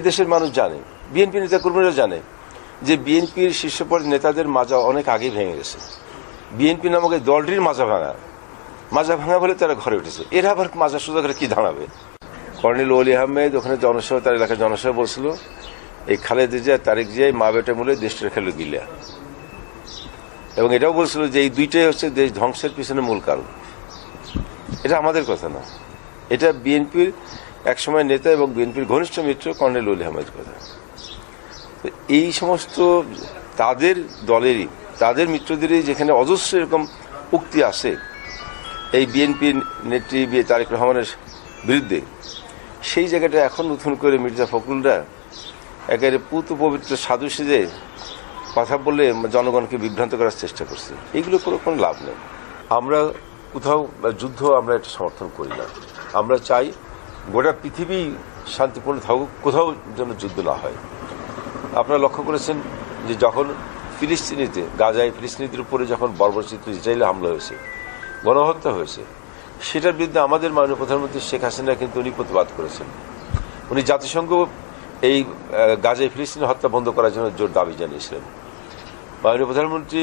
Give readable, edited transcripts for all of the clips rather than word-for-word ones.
এদেশের মানুষ জানে, বিএনপি নেতাকর্মীরা জানে যে বিএনপির শীর্ষ পর্যায়ের নেতাদের মাজা অনেক আগেই ভেঙে গেছে। বিএনপি নামক এই দলটির মাজা ভাঙা বলে তারা ঘরে উঠেছে। এরা আবার মাজা সোজা করে কি দাঁড়াবে? কর্নেল ওলি আহমেদ ওখানে জনসভা, তার এলাকায় জনসভা বলছিল এই খালেদা জিয়া তারেক জিয়াই মা বেটা মূলে দেশটা খেলো গিলা, এবং এটাও বলছিল যে এই দুইটাই হচ্ছে দেশ ধ্বংসের পিছনে মূল কারণ। এটা আমাদের কথা না, এটা বিএনপির একসময় নেতা এবং বিএনপির ঘনিষ্ঠ মিত্র কর্নেল ওলি আহমেদের কথা। এই সমস্ত তাদের দলেরই, তাদের মিত্রদেরই যেখানে অজস্র এরকম উক্তি আছে এই বিএনপির নেত্রী তারেক রহমানের বিরুদ্ধে, সেই জায়গাটা এখন নতুন করে মির্জা ফখরুলরা একেবারে পুত পবিত্র সাধু সেজে কথা বলে জনগণকে বিভ্রান্ত করার চেষ্টা করছে। এগুলো কোনো লাভ নেই। আমরা কোথাও যুদ্ধ আমরা এটা সমর্থন করি না। আমরা চাই গোটা পৃথিবী শান্তিপূর্ণ থাকুক, কোথাও যেন যুদ্ধ না হয়। আপনারা লক্ষ্য করেছেন যে যখন ফিলিস্তিনিতে গাজায় ফিলিস্তিনিদের উপরে যখন বর্বরচিত ইসরায়েলে হামলা হয়েছে, গণহত্যা হয়েছে, সেটার বিরুদ্ধে আমাদের মাননীয় প্রধানমন্ত্রী শেখ হাসিনা কিন্তু উনি প্রতিবাদ করেছেন। উনি জাতিসংঘ এই গাজায় ফিলিস্তিনি হত্যা বন্ধ করার জন্য জোর দাবি জানিয়েছিলেন। মাননীয় প্রধানমন্ত্রী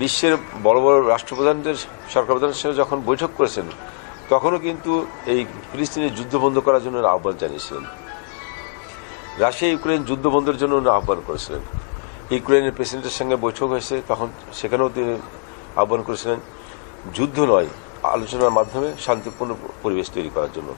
বিশ্বের বড় বড় রাষ্ট্রপ্রধানদের, সরকার প্রধানের সঙ্গে যখন বৈঠক করেছেন, তখনও কিন্তু এই ফিলিস্তিনের যুদ্ধ বন্ধ করার জন্য আহ্বান জানিয়েছিলেন। রাশিয়া ইউক্রেন যুদ্ধ বন্ধের জন্য উনি আহ্বান করেছিলেন। ইউক্রেনের প্রেসিডেন্টের সঙ্গে বৈঠক হয়েছে, তখন সেখানেও তিনি আহ্বান করেছিলেন যুদ্ধ নয়, আলোচনার মাধ্যমে শান্তিপূর্ণ পরিবেশ তৈরি করার জন্য।